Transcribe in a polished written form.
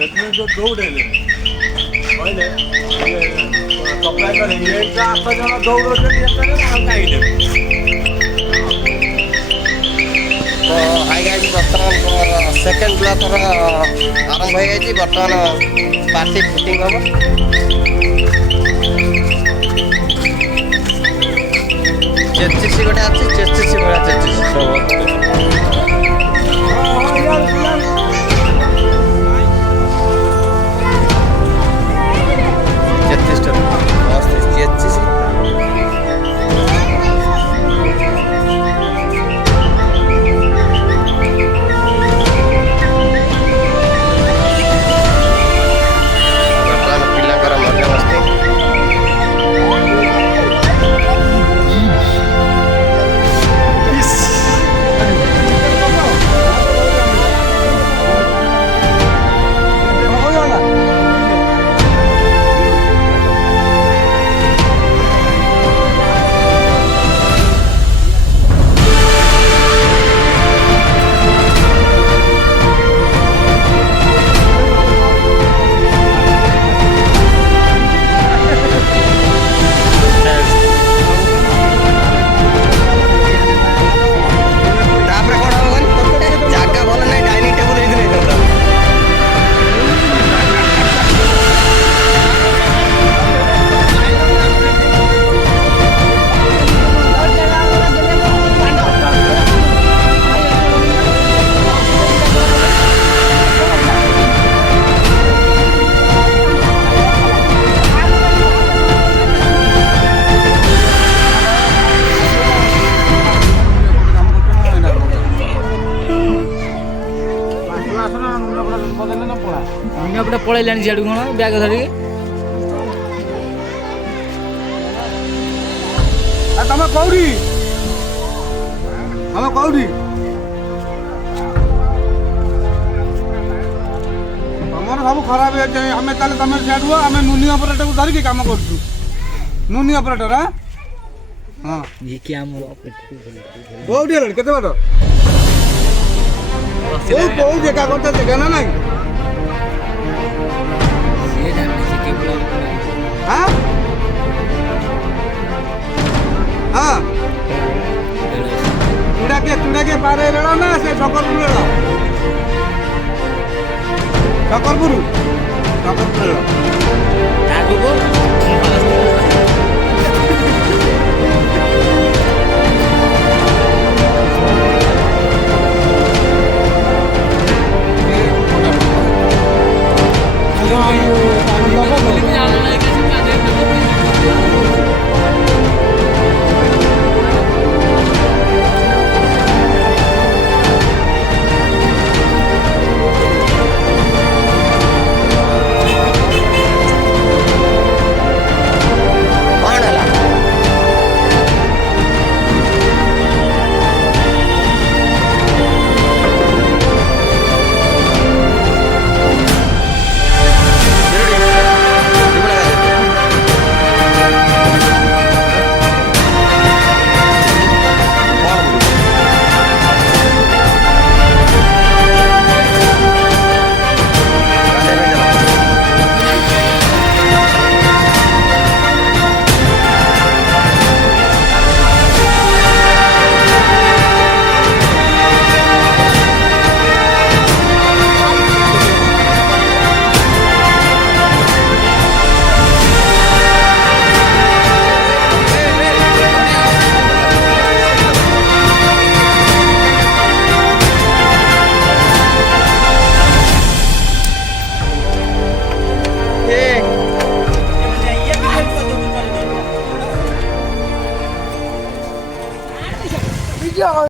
ସେଥିପାଇଁ ଯୋଉ ଦୌଡ଼େଇଲେ କହିଲେ ସପ୍ଲାଏ କରି ଏଇଟା 8 ଜଣ ଦୌଡ଼ଉଛନ୍ତି ଏଠାରେ ଆଉ କାହିଁକି ଦେବେ। ତ ଆଜ୍ଞା ଆଜି ବର୍ତ୍ତମାନ ସେକେଣ୍ଡ ବ୍ଲକର ଆରମ୍ଭ ହୋଇଯାଇଛି। ବର୍ତ୍ତମାନ ପାର୍ଟି ଫିଟିଂ ହେବ। ଚେଚିସି ଗୋଟେ ଅଛି, ଚେଚିସି ଭଳିଆ ଚେଚିସି ସବୁ ପଟେ ପଳେଇଲାଣି ସିଆଡୁ କଣ ବ୍ୟାଗ ଧରିକି। ତମେ କୋଉଠି ତମର ସବୁ ଖରାପ ହେଇଯାଇଛି। ଆମେ ତାହେଲେ ତମେ ସିଆଡୁ ଆମେ ନୁନି ଅପରେଟରକୁ ଧରିକି କାମ କରୁଛୁ। ନୁନି ଅପରେଟର ହଁ କୋଉଠି ହେଲାଣି କେତେ ବାଟ କୋଉ ଜାଗା କରୁଛ ଜାଗା ନା ନାଇଁ ଚୁଡ଼ାକେ ପାରେ ରେଳ ନା ସେ ଶକରପୁର ରେଳ ଶକରପୁର ରେଳ ଆଗକୁ ହଁ